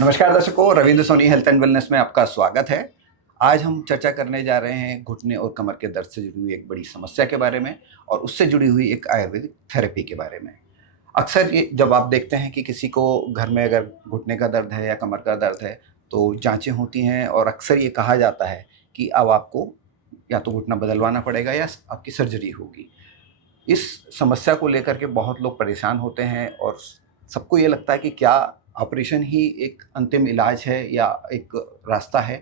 नमस्कार दर्शकों, Ravindra Soni health and wellness में आपका स्वागत है। आज हम चर्चा करने जा रहे हैं घुटने और कमर के दर्द से जुड़ी हुई एक बड़ी समस्या के बारे में और उससे जुड़ी हुई एक आयुर्वेदिक थेरेपी के बारे में। अक्सर ये जब आप देखते हैं कि किसी को घर में अगर घुटने का दर्द है या कमर का दर्द है तो जांचें होती हैं और अक्सर ये कहा जाता है कि अब आपको या तो घुटना बदलवाना पड़ेगा या आपकी सर्जरी होगी। इस समस्या को लेकर के बहुत लोग परेशान होते हैं और सबको ये लगता है कि क्या ऑपरेशन ही एक अंतिम इलाज है या एक रास्ता है?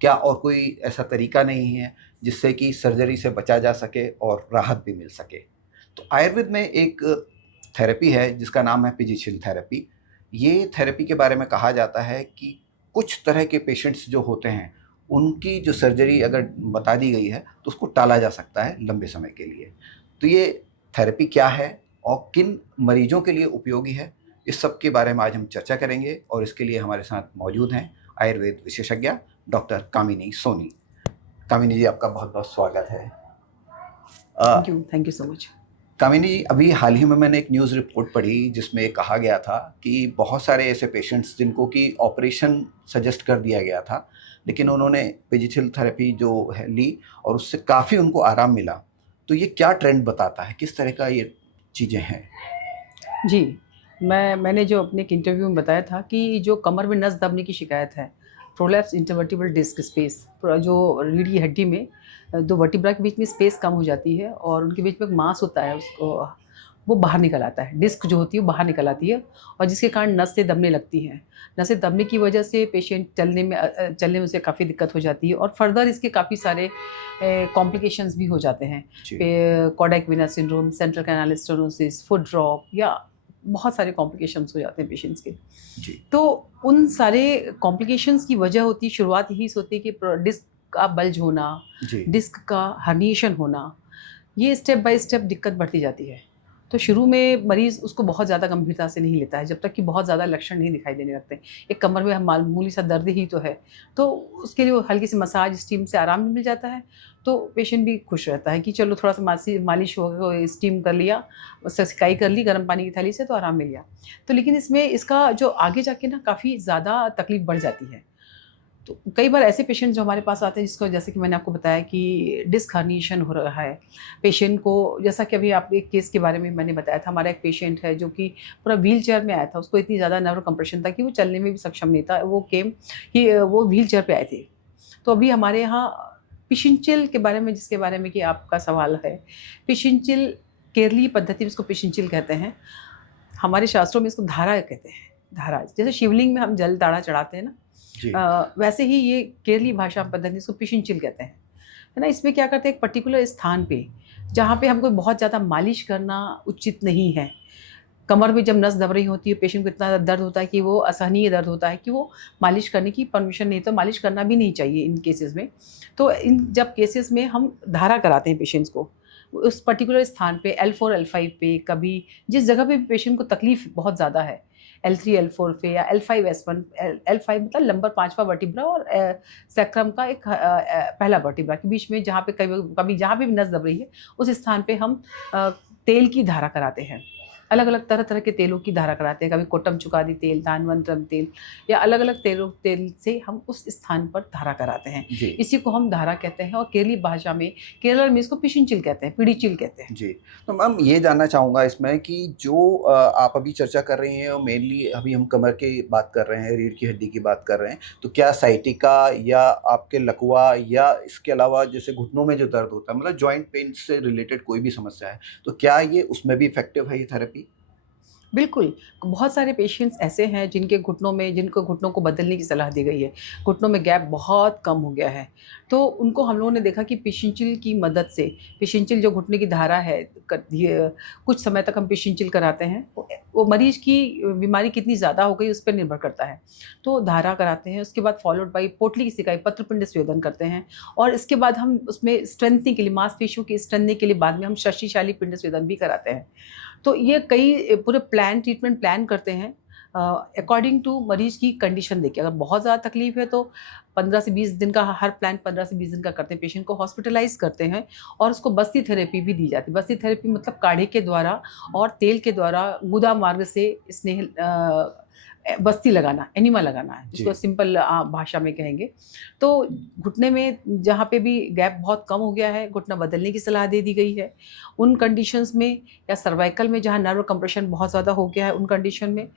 क्या और कोई ऐसा तरीका नहीं है जिससे कि सर्जरी से बचा जा सके और राहत भी मिल सके? तो आयुर्वेद में एक थेरेपी है जिसका नाम है फिजिशियल थेरेपी। ये थेरेपी के बारे में कहा जाता है कि कुछ तरह के पेशेंट्स जो होते हैं, उनकी जो सर्जरी अगर बता दी गई है तो उसको टाला जा सकता है लंबे समय के लिए। तो ये थेरेपी क्या है और किन मरीजों के लिए उपयोगी है, इस सब के बारे में आज हम चर्चा करेंगे और इसके लिए हमारे साथ मौजूद हैं आयुर्वेद विशेषज्ञ डॉक्टर कामिनी सोनी। कामिनी जी, आपका बहुत बहुत स्वागत है। Thank you so much. Kamini ji, अभी हाल ही में मैंने एक न्यूज़ रिपोर्ट पढ़ी जिसमें कहा गया था कि बहुत सारे ऐसे पेशेंट्स जिनको कि ऑपरेशन सजेस्ट कर दिया गया था, लेकिन उन्होंने फिजिशियल थेरेपी जो है ली और उससे काफ़ी उनको आराम मिला। तो ये क्या ट्रेंड बताता है, किस तरह का ये चीज़ें हैं? जी, मैंने जो अपने एक इंटरव्यू में बताया था कि जो कमर में नस दबने की शिकायत है, प्रोलैप्स इंटरवर्टिबल डिस्क स्पेस, जो रीढ़ की हड्डी में दो वर्टिब्रा के बीच में स्पेस कम हो जाती है और उनके बीच में एक मांस होता है, उसको वो बाहर निकल आता है। डिस्क जो होती है वो बाहर निकल आती है और जिसके कारण नसें दबने लगती हैं। नसें दबने की वजह से पेशेंट चलने में उसे काफ़ी दिक्कत हो जाती है और फर्दर इसके काफ़ी सारे कॉम्प्लिकेशंस भी हो जाते हैं। जी। कॉर्डाइक वेनस syndrome, central canal stenosis, foot drop या बहुत सारे कॉम्प्लिकेशंस हो जाते हैं पेशेंट्स के। जी। तो उन सारे कॉम्प्लिकेशंस की वजह होती है, शुरुआत यही से होती है कि डिस्क का बल्ज होना, जी। डिस्क का हर्निएशन होना, ये स्टेप बाय स्टेप दिक्कत बढ़ती जाती है। तो शुरू में मरीज़ उसको बहुत ज़्यादा गंभीरता से नहीं लेता है जब तक कि बहुत ज़्यादा लक्षण नहीं दिखाई देने लगते। एक कमर में मामूली सा दर्द ही तो है, तो उसके लिए वो हल्की सी मसाज, स्टीम से आराम भी मिल जाता है। तो पेशेंट भी खुश रहता है कि चलो थोड़ा सा मालिश हो गई, स्टीम कर लिया, उससे सिकाई कर ली गर्म पानी की थैली से, तो आराम मिल गया। तो लेकिन इसमें इसका जो आगे जाके ना काफ़ी ज़्यादा तकलीफ़ बढ़ जाती है। तो कई बार ऐसे पेशेंट जो हमारे पास आते हैं जिसको, जैसे कि मैंने आपको बताया कि डिस्क हर्निएशन हो रहा है पेशेंट को, जैसा कि अभी आप एक केस के बारे में मैंने बताया था, हमारा एक पेशेंट है जो कि पूरा व्हील चेयर में आया था, उसको इतनी ज़्यादा नर्व कंप्रेशन था कि वो चलने में भी सक्षम नहीं था। वो व्हील चेयर पे आए थे। तो अभी हमारे यहाँ पिशिंचिल के बारे में, जिसके बारे में कि आपका सवाल है, पिशिंचिल केरली पद्धति में इसको पिशिंचिल कहते हैं। हमारे शास्त्रों में इसको धारा कहते हैं। धारा, जैसे शिवलिंग में हम जल दाड़ा चढ़ाते हैं ना, जी। वैसे ही ये केरली भाषा पद्धति, इसको पिशिंचिल कहते हैं, है ना। इसमें क्या करते हैं, एक पर्टिकुलर स्थान पे जहाँ पे हमको बहुत ज़्यादा मालिश करना उचित नहीं है। कमर में जब नस दब रही होती है, पेशेंट को इतना दर्द होता है कि वो असहनीय दर्द होता है कि वो मालिश करने की परमिशन नहीं, तो मालिश करना भी नहीं चाहिए इन केसेस में। तो इन जब केसेस में हम धारा कराते हैं पेशेंट्स को उस पर्टिकुलर स्थान पे, L4 L5 पे, कभी जिस जगह पे पेशेंट को तकलीफ बहुत ज़्यादा है, L3 L4 पे या L5 S1, L5 मतलब लंबर पाँचवा वर्टिब्रा और सैक्रम का एक पहला वर्टिब्रा के बीच में, जहाँ पे कभी जहाँ पे भी नस दब रही है उस स्थान पे हम तेल की धारा कराते हैं। अलग अलग तरह तरह के तेलों की धारा कराते हैं, कभी कोटम चुकादी तेल, दानवंतरम तेल, या अलग अलग तेल से हम उस स्थान पर धारा कराते हैं। जी। इसी को हम धारा कहते हैं और केरली भाषा में, केरल में इसको पिशिंचिल कहते हैं, पीड़ीचिल कहते हैं। जी। तो मैम, ये जानना चाहूँगा इसमें कि जो आप अभी चर्चा कर रही हैं और मेनली अभी हम कमर की बात कर रहे हैं, रीढ़ की हड्डी की बात कर रहे हैं, तो क्या साइटिका या आपके लकवा या इसके अलावा जैसे घुटनों में जो दर्द होता है, मतलब जॉइंट पेन से रिलेटेड कोई भी समस्या है, तो क्या ये उसमें भी इफ़ेक्टिव है ये थेरेपी? बिल्कुल, बहुत सारे पेशेंट्स ऐसे हैं जिनको घुटनों को बदलने की सलाह दी गई है। घुटनों में गैप बहुत कम हो गया है। तो उनको हम लोगों ने देखा कि पिशिंचिल की मदद से, पिशिंचिल जो घुटने की धारा है, कुछ समय तक हम पिशिंचिल कराते हैं। वो मरीज़ की बीमारी कितनी ज़्यादा हो गई उस पे निर्भर करता है। तो धारा कराते हैं, उसके बाद फॉलोड बाय पोटली की सिकाई, पत्रपिंड स्वेदन करते हैं और इसके बाद हम उसमें स्ट्रेंथनिंग के लिए, मांसपेशियों की स्ट्रेंथनिंग के लिए बाद में हम शक्तिशाली पिंड स्वेदन भी कराते हैं। तो ये कई पूरे ट्रीटमेंट प्लान करते हैं अकॉर्डिंग टू मरीज़ की कंडीशन देख के। अगर बहुत ज़्यादा तकलीफ़ है तो 15 से 20 दिन का, हर प्लान 15 से 20 दिन का करते हैं, पेशेंट को हॉस्पिटलाइज़ करते हैं और उसको बस्ती थेरेपी भी दी जाती है। बस्ती थेरेपी मतलब काढ़े के द्वारा और तेल के द्वारा गुदा मार्ग से स्नेह बस्ती लगाना, एनिमा लगाना है, जी। इसको सिंपल भाषा में कहेंगे। तो घुटने में जहाँ पे भी गैप बहुत कम हो गया है, घुटना बदलने की सलाह दे दी गई है। उन कंडीशंस में या सर्वाइकल में जहाँ नर्व कंप्रेशन बहुत ज़्यादा हो गया है, उन कंडीशन में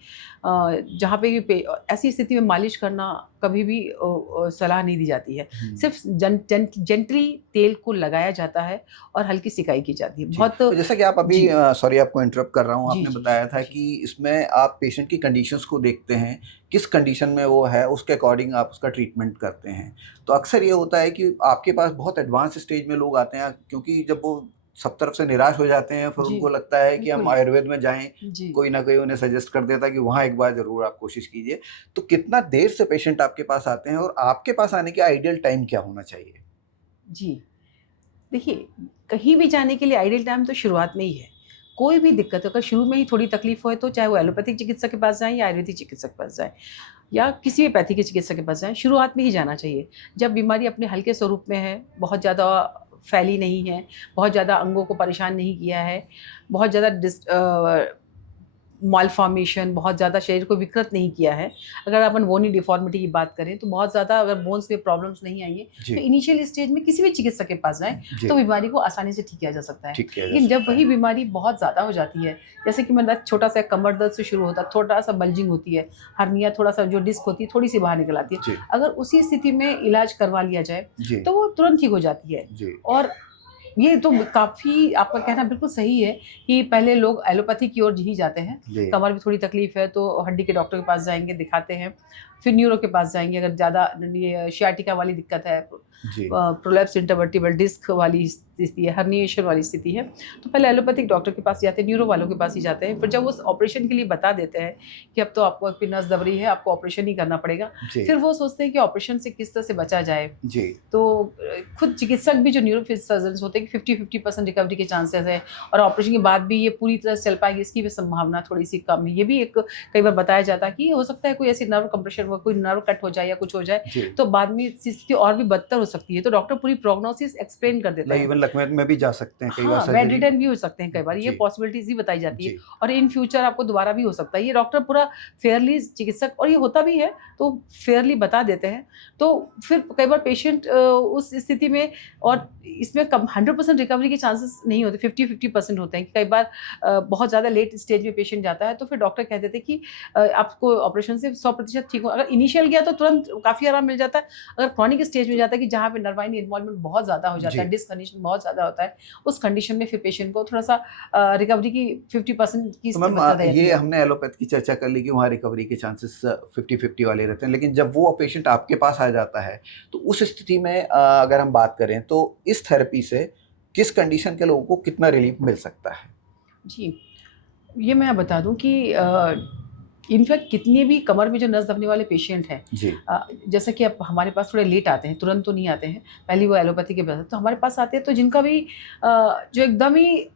जहाँ पे भी ऐसी स्थिति में मालिश करना कभी भी सलाह नहीं दी जाती है। सिर्फ जेंटली तेल को लगाया जाता है और हल्की सिकाई की जाती है। जी। बहुत तो जैसा कि आप अभी जी। सॉरी आपको इंटरप्ट कर रहा हूँ, जी, आपने जी, बताया था जी। कि इसमें आप पेशेंट की कंडीशंस को देखते हैं, किस कंडीशन में वो है उसके अकॉर्डिंग आप उसका ट्रीटमेंट करते हैं। तो अक्सर ये होता है कि आपके पास बहुत एडवांस स्टेज में लोग आते हैं, क्योंकि जब वो सब तरफ से निराश हो जाते हैं, फिर जी, उनको लगता है कि हम बिल्कुल। आयुर्वेद में जाएँ, जी। कोई ना कोई उन्हें सजेस्ट कर देता है कि वहाँ एक बार ज़रूर आप कोशिश कीजिए। तो कितना देर से पेशेंट आपके पास आते हैं और आपके पास आने का आइडियल टाइम क्या होना चाहिए? जी। देखिए, कहीं भी जाने के लिए आइडियल टाइम तो शुरुआत में ही है। कोई भी दिक्कत हो, अगर शुरू में ही थोड़ी तकलीफ हो तो चाहे वो एलोपैथिक चिकित्सक के पास जाएँ या आयुर्वेदिक चिकित्सक के पास जाएँ या किसी भी पैथी के चिकित्सक के पास जाएँ, शुरुआत में ही जाना चाहिए। जब बीमारी अपने हल्के स्वरूप में है, बहुत ज़्यादा फैली नहीं है, बहुत ज़्यादा अंगों को परेशान नहीं किया है, बहुत ज़्यादा मालफॉर्मेशन, बहुत ज़्यादा शरीर को विकृत नहीं किया है। अगर अपन बोनी डिफ़ॉर्मिटी की बात करें तो बहुत ज़्यादा अगर बोन्स में प्रॉब्लम्स नहीं आई है, जी। तो इनिशियल स्टेज में किसी भी चिकित्सक के पास जाएँ, जी। तो बीमारी को आसानी से ठीक किया जा सकता है। ठीक किया जा लेकिन जब सकता वही है। बीमारी बहुत ज़्यादा हो जाती है, जैसे कि मतलब छोटा-सा कमर दर्द से शुरू होता है, थोड़ा-सा बल्जिंग होती है, हर्निया थोड़ा-सा जो डिस्क होती है, थोड़ी-सी बाहर निकल आती है। जी। अगर उसी स्थिति में इलाज करवा लिया जाए, जी। तो वो तुरंत ठीक हो जाती है। जी। और ये तो काफ़ी आपका कहना बिल्कुल सही है कि पहले लोग एलोपैथी की ओर ही जाते हैं। जी। कमर में थोड़ी तकलीफ है तो हड्डी के डॉक्टर के पास जाएँगे, दिखाते हैं। फिर न्यूरो के पास जाएँगे अगर ज़्यादा ये सियाटिका वाली दिक्कत है, जी। प्रोलैप्स इंटरवर्टिबल डिस्क वाली स्थिति है, हर्निएशन वाली स्थिति है, तो पहले एलोपैथिक डॉक्टर के पास जाते हैं, न्यूरो वालों के पास ही जाते हैं। फिर जब वो उस ऑपरेशन के लिए बता देते हैं कि अब तो आपको आपकी नस दब रही है, आपको ऑपरेशन ही करना पड़ेगा। जी। फिर वो सोचते हैं कि ऑपरेशन से किस तरह से बचा जाए। जी। तो खुद चिकित्सक भी जो न्यूरो सर्जन्स होते हैं कि 50-50% रिकवरी के चांसेस है और ऑपरेशन के बाद भी ये पूरी तरह से चल पाएगी, इसकी भी संभावना थोड़ी-सी कम है। ये भी एक कई बार बताया जाता है कि हो सकता है कोई ऐसी नर्व कंप्रेशन हो, कोई नर्व कट हो जाए या कुछ हो जाए, जी। तो बाद में स्थिति और भी बदतर हो सकती है। तो डॉक्टर पूरी प्रोग्नोसिस एक्सप्लेन कर देते मतलब हैं। इवन लकवे में भी जा सकते हैं कई बार हाँ, बेड सर्जरी। रिडन भी हो सकते हैं कई बार, ये जी। पॉसिबिलिटीज़ भी बताई जाती है जी। और इन फ्यूचर आपको दोबारा भी हो सकता है। ये डॉक्टर पूरा फेयरली चिकित्सक और ये होता भी है, तो फेयरली बता देते हैं। तो फिर कई बार पेशेंट उस स्थिति में और इसमें कम 100% रिकवरी के चांसेस नहीं होते, 50-50% होते हैं कि कई बार बहुत ज़्यादा लेट स्टेज में पेशेंट जाता है, तो फिर डॉक्टर कह देते हैं कि आपको ऑपरेशन से 100% ठीक हो। अगर इनिशियल गया तो तुरंत काफ़ी आराम मिल जाता है। अगर क्रॉनिक स्टेज में जाता है कि जहाँ पे नर्वाइन इन्वॉल्वमेंट बहुत ज़्यादा हो जाता है, जी। डिस्क कंडीशन बहुत ज़्यादा होता है, उस कंडीशन में फिर पेशेंट को थोड़ा-सा रिकवरी की 50% की तो मैम मतलब रहती ये है। हमने एलोपैथ की चर्चा कर ली कि वहाँ रिकवरी के चांसेस 50-50 वाले रहते हैं, लेकिन जब वो पेशेंट आपके पास आ जाता है, तो उस स्थिति में अगर हम बात करें तो इस थेरेपी से किस कंडीशन के लोगों को कितना रिलीफ मिल सकता है? जी, ये मैं बता दूँ कि इनफैक्ट कितने भी कमर में जो नस दबने वाले पेशेंट हैं, जी। जैसा कि अब हमारे पास थोड़े लेट आते हैं, तुरंत तो नहीं आते हैं, पहले वो एलोपैथी के बाद तो हमारे पास आते हैं तो जिनका भी जो एकदम ही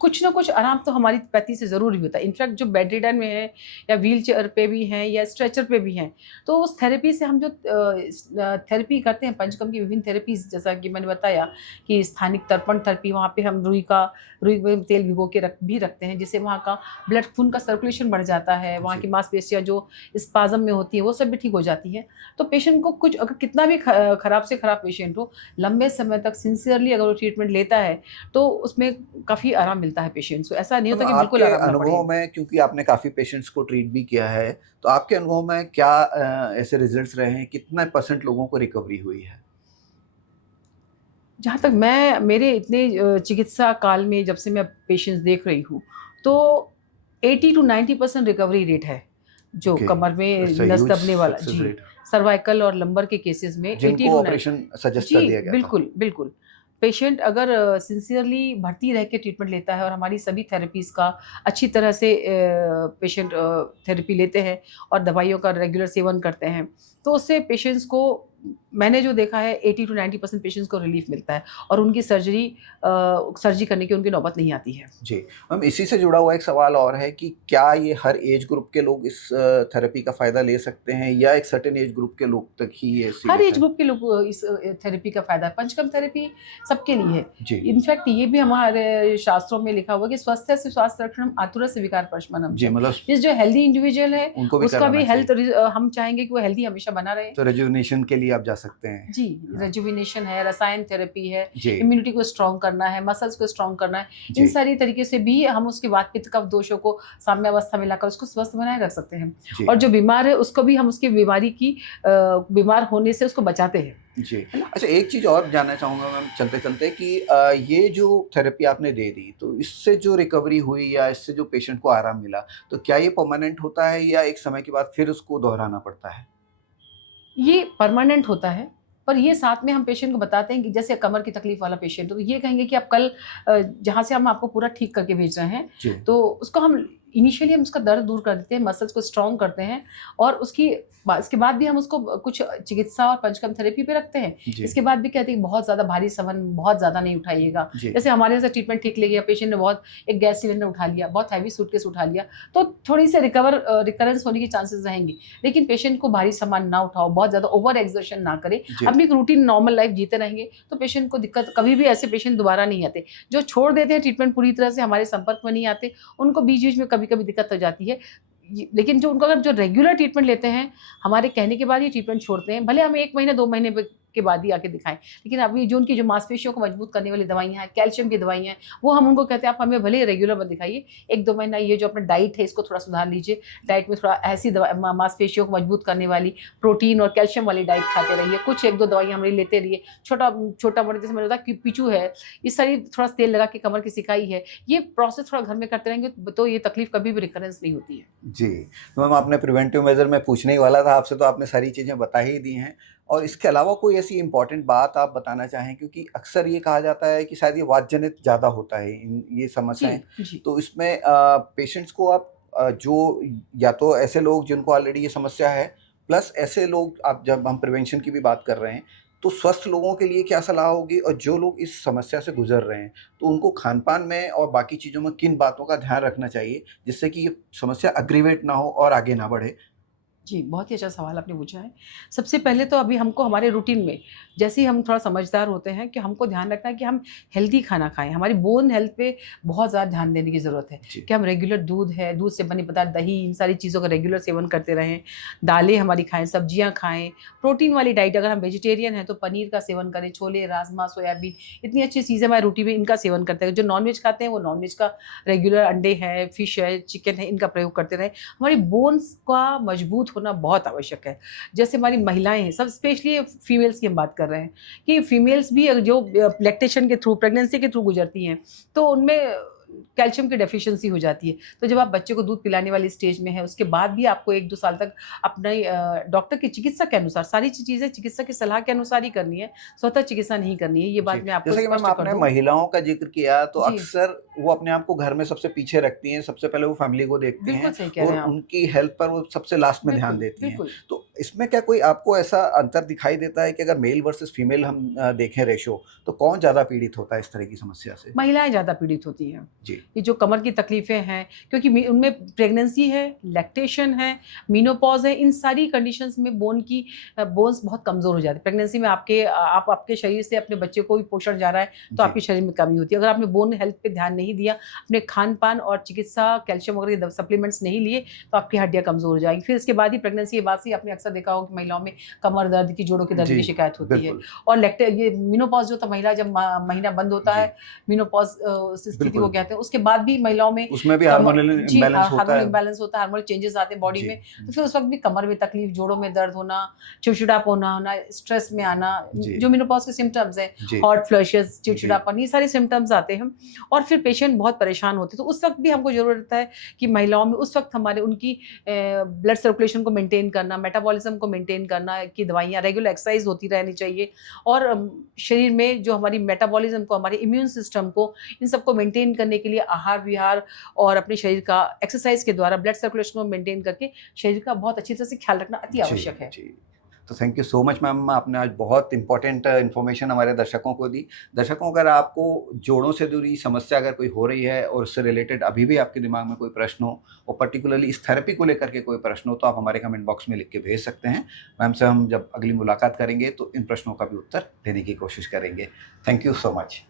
कुछ ना कुछ आराम तो हमारी पैथी से ज़रूर ही होता है। इनफैक्ट जो बेड रिडन में है या व्हीलचेयर पे भी हैं या स्ट्रेचर पे भी हैं, तो उस थेरेपी से हम जो थेरेपी करते हैं पंचकर्म की विभिन्न थेरेपीज़ जैसा कि मैंने बताया कि स्थानिक तर्पण थेरेपी, वहाँ पे हम रुई में तेल भिगो के रखते हैं, जिससे वहाँ का ब्लड खून का सर्कुलेशन बढ़ जाता है, वहाँ जी। की मांसपेशियाँ जो स्पाज़म में होती हैं वो सब भी ठीक हो जाती हैं। तो पेशेंट को कुछ अगर कितना भी खराब से खराब पेशेंट हो, लंबे समय तक सिंसियरली अगर वो ट्रीटमेंट लेता है, तो उसमें काफ़ी आराम मिलता है पेशेंट्स को। ऐसा नहीं तो होता कि बिल्कुल आपके आराम ना अनुभव पड़े। में, क्योंकि आपने काफ़ी पेशेंट्स को ट्रीट भी किया है, तो आपके अनुभव में क्या ऐसे रिजल्ट्स रहे हैं? कितने % लोगों को रिकवरी हुई है? जहाँ तक मेरे इतने चिकित्सा काल में जब से मैं पेशेंट्स देख रही हूँ, तो 80 टू 90% रिकवरी रेट है, जो ओके, कमर में इट्स अ नस ह्यूज दबने वाला सक्सेस जी, रेट। सर्वाइकल और लंबर के केसेज़ में 80 जिनको टू 90 ऑपरेशन सजेस्ट कर जी, दिया गया था। बिल्कुल, बिल्कुल। पेशेंट अगर सिंसियरली भर्ती रह के ट्रीटमेंट लेता है और हमारी सभी थेरेपीज़ का अच्छी तरह से पेशेंट थेरेपी लेते हैं और दवाइयों का रेगुलर सेवन करते हैं, तो उससे पेशेंट्स को मैंने जो देखा है 80 to 90% पेशेंट्स को रिलीफ मिलता है और उनकी सर्जरी करने की उनकी नौबत नहीं आती है। जी मैम, इसी से जुड़ा हुआ एक सवाल और है कि क्या ये हर एज ग्रुप के लोग इस थेरेपी का फ़ायदा ले सकते हैं या एक सर्टेन एज ग्रुप के लोग तक ही ये हर सीमित एज है? ग्रुप के लोग इस थेरेपी का फायदा, पंचकर्म थेरेपी सबके लिए है। जी इनफैक्ट ये भी हमारे शास्त्रों में लिखा हुआ है कि स्वस्थ से स्वास्थ्य रक्षणम आतुर से विकार प्रशमनम। जी, मतलब जिस जो हेल्दी इंडिविजुअल है उनको भी उसका कराना भी हेल्थ चाहिए। हम चाहेंगे कि वो हेल्दी हमेशा बना रहे। तो रेजुविनेशन के लिए आप जा सकते हैं। जी, हाँ। रेजुविनेशन है, रसायन थेरेपी है, जी इम्यूनिटी को स्ट्रॉन्ग करना है, मसल्स को स्ट्रॉन्ग करना है। इन जी सारी तरीके से भी हम उसके वात पित्त कफ दोषों को साम्यावस्था में लाकर उसको स्वस्थ बनाए रख सकते हैं। जी और जो बीमार है उसको भी हम उसकी बीमारी की बीमार होने से उसको बचाते हैं। जी। अच्छा, एक चीज़ और जानना चाहूँगा मैम चलते-चलते कि ये जो थेरेपी आपने दे दी, तो इससे जो रिकवरी हुई या इससे जो पेशेंट को आराम मिला, तो क्या ये परमानेंट होता है या एक समय के बाद फिर उसको दोहराना पड़ता है? ये परमानेंट होता है, पर ये साथ में हम पेशेंट को बताते हैं कि जैसे कमर की तकलीफ वाला पेशेंट हो, तो ये कहेंगे कि आप कल जहाँ से हम आपको पूरा ठीक करके भेज रहे हैं, जी तो उसको हम इनिशियली हम उसका दर्द दूर कर देते हैं, मसल्स को स्ट्रॉन्ग करते हैं और इसके बाद भी हम उसको कुछ चिकित्सा और पंचकर्म थेरेपी पे रखते हैं। जी इसके बाद भी कहते हैं बहुत ज़्यादा भारी सामान बहुत ज़्यादा नहीं उठाइएगा। जी जैसे हमारे यहाँ से ट्रीटमेंट ठीक ले गया, पेशेंट ने बहुत एक गैस सिलेंडर उठा लिया, बहुत हैवी सूटकेस उठा लिया, तो थोड़ी सी रिकरेंस होने की चांसेस रहेंगी। लेकिन पेशेंट को भारी सामान ना उठाओ, बहुत ज़्यादा ओवर एक्सर्शन ना करें, जी अपनी एक रूटीन नॉर्मल लाइफ जीते रहेंगे तो पेशेंट को दिक्कत कभी भी ऐसे पेशेंट दोबारा नहीं आते। जो छोड़ देते हैं ट्रीटमेंट पूरी तरह से हमारे संपर्क में नहीं आते, उनको बीच-बीच में कभी-कभी दिक्कत हो जाती है। लेकिन जो उनको अगर जो रेगुलर ट्रीटमेंट लेते हैं, हमारे कहने के बाद ही ट्रीटमेंट छोड़ते हैं, भले हम 1 महीने 2 महीने के बाद ही आके दिखाएँ। लेकिन अभी जो उनकी जो मांसपेशियों को मजबूत करने वाली दवाइयाँ हैं, कैल्शियम की दवाइयाँ हैं, वो हम उनको कहते हैं आप हमें भले ही रेगुलर मत दिखाइए, 1-2 महीना ये जो अपना डाइट है इसको थोड़ा सुधार लीजिए। डाइट में थोड़ा ऐसी मांसपेशियों को मजबूत करने वाली प्रोटीन और कैल्शियम वाली डाइट खाते रहिए। कुछ 1-2 दवाइयाँ हमारी लेते रहिए। छोटा-मोटा जैसे मैंने बताया कि पिचू है, ये सारी थोड़ा तेल लगा के कमर की सिकाई है, ये प्रोसेस थोड़ा घर में करते रहेंगे तो ये तकलीफ कभी भी रिकरेंस नहीं होती है। जी। तो मैम, आपने प्रिवेंटिव मेजर में पूछने ही वाला था आपसे, तो आपने सारी चीज़ें बता ही दी हैं। और इसके अलावा कोई ऐसी इम्पोर्टेंट बात आप बताना चाहें, क्योंकि अक्सर ये कहा जाता है कि शायद ये वातजनित ज़्यादा होता है ये जी, समस्याएं। जी। तो इसमें पेशेंट्स को आप जो या तो ऐसे लोग जिनको ऑलरेडी ये समस्या है, प्लस ऐसे लोग, आप जब हम प्रिवेंशन की भी बात कर रहे हैं, तो स्वस्थ लोगों के लिए क्या सलाह होगी, और जो लोग इस समस्या से गुजर रहे हैं तो उनको खान पान में और बाकी चीज़ों में किन बातों का ध्यान रखना चाहिए जिससे कि ये समस्या अग्रीवेट ना हो और आगे ना बढ़े? जी, बहुत ही अच्छा सवाल आपने पूछा है। सबसे पहले तो अभी हमको हमारे रूटीन में जैसे ही हम थोड़ा समझदार होते हैं कि हमको ध्यान रखना है कि हम हेल्दी खाना खाएँ। हमारी बोन हेल्थ पे बहुत ज़्यादा ध्यान देने की ज़रूरत है जी कि हम रेगुलर दूध है, दूध से बने पदार्थ, दही, इन सारी चीज़ों का रेगुलर सेवन करते रहें। दालें हमारी खाएँ, सब्जियाँ खाएँ, प्रोटीन वाली डाइट, अगर हम वेजिटेरियन हैं तो पनीर का सेवन करें, छोले, राजमा, सोयाबीन, इतनी अच्छी चीज़ें हमारे रूटीन में इनका सेवन करते हैं। जो नॉन-वेज खाते हैं वो नॉन-वेज का रेगुलर, अंडे हैं, फिश है, चिकन है, इनका प्रयोग करते रहें। हमारी बोन्स का मजबूत होना बहुत आवश्यक है। जैसे हमारी महिलाएँ हैं, सब स्पेशली फीमेल्स की हम बात कर रहे हैं कि फीमेल्स भी जो लैक्टेशन के थ्रू, प्रेगनेंसी के थ्रू गुजरती हैं, तो उनमें कैल्शियम की डेफिशिएंसी हो जाती है। तो जब आप बच्चे को दूध पिलाने वाली स्टेज में हैं, उसके बाद भी आपको 1-2 साल तक अपने डॉक्टर की चिकित्सा के अनुसार सारी चीज़ें चिकित्सक की सलाह के अनुसार ही करनी है, स्वतः चिकित्सा नहीं करनी है। ये जी। बात मैं आपको जैसे कि मैम स्पष्ट कर आपने दूँ। महिलाओं का जिक्र किया, तो जी, अक्सर वो अपने आप को घर में सबसे पीछे रखती हैं, सबसे पहले वो फैमिली को देखती बिल्कुल हैं सही कह और रहे हैं आप। उनकी हेल्थ पर वो सबसे लास्ट में ध्यान बिल्कुल, देती हैं। बिल्कुल। तो इसमें क्या कोई आपको ऐसा अंतर दिखाई देता है कि अगर मेल वर्सेस फीमेल हम देखें रेशो, तो कौन ज़्यादा पीड़ित होता है इस तरह की समस्या से? महिलाएँ ज़्यादा पीड़ित होती हैं। जी ये जो कमर की तकलीफ़ें हैं, क्योंकि उनमें प्रेगनेंसी है, लैक्टेशन है, मेनोपॉज़ है, इन सारी कंडीशंस में बोन्स बहुत कमज़ोर हो जाते हैं। प्रेगनेंसी में आपके शरीर से अपने बच्चे को भी पोषण जा रहा है, तो जी आपके शरीर में कमी होती है। अगर आपने बोन हेल्थ पे ध्यान नहीं दिया, अपने खान-पान और चिकित्सा, कैल्शियम वगैरह के सप्लीमेंट्स नहीं लिए, तो आपकी हड्डियाँ कमज़ोर हो जाएँगी। फिर इसके बाद ही प्रेगनेंसी के बाद से आपने अक्सर देखा होगा कि महिलाओं में कमर दर्द की, जोड़ों के दर्द जी की शिकायत होती है। बिल्कुल। और ये मेनोपॉज़ जो होता है, महिला जब महीना बंद होता जी है, मेनोपॉज़ स्थिति को बिल्कुल, कहते हैं, उसके बाद भी महिलाओं में उसमें भी कम हार्मोनल जी, इम्बैलेंस होता हार्मोनल है। इम्बैलेंस होता है, हार्मोनल चेंजेस आते हैं बॉडी जी में, तो फिर उस वक़्त भी कमर में तकलीफ, जोड़ों में दर्द होना, चिड़चिड़ापन होना, स्ट्रेस में आना, जी जो मेनोपॉज़ के सिम्पटम्स हैं, जी हॉट फ्लशेस, जी चिड़चिड़ापन, ये सारे सिम्पटम्स आते हैं और फिर पेशेंट बहुत परेशान होते हैं। तो उस वक़्त भी हमको ज़रूरत है कि महिलाओं में उस वक़्त हमारे उनकी ब्लड सर्कुलेशन को मेंटेन करना, मेटाबॉलिज़्म को मेंटेन करना, की दवाइयाँ, रेगुलर एक्सरसाइज़ होती रहनी चाहिए और शरीर में जो हमारी मेटाबॉलिज़्म को, हमारे इम्यून सिस्टम को, इन सबको मेंटेन करने के लिए आहार-विहार और अपने शरीर का एक्सरसाइज के द्वारा ब्लड सर्कुलेशन को मेंटेन करके शरीर का बहुत अच्छी तरह से ख्याल रखना अति जी आवश्यक है। जी। तो thank you so much ma'am, आपने आज बहुत इंपॉर्टेंट इन्फॉर्मेशन हमारे दर्शकों को दी। दर्शकों, अगर आपको जोड़ों से जुड़ी समस्या अगर कोई हो रही है और उससे रिलेटेड अभी भी आपके दिमाग में कोई प्रश्न हो और पर्टिकुलरली इस थेरेपी को लेकर के कोई प्रश्न हो तो आप हमारे कमेंट बॉक्स में लिख के भेज सकते हैं। मैम से हम जब अगली मुलाकात करेंगे तो इन प्रश्नों का भी उत्तर देने की कोशिश करेंगे। Thank you so much.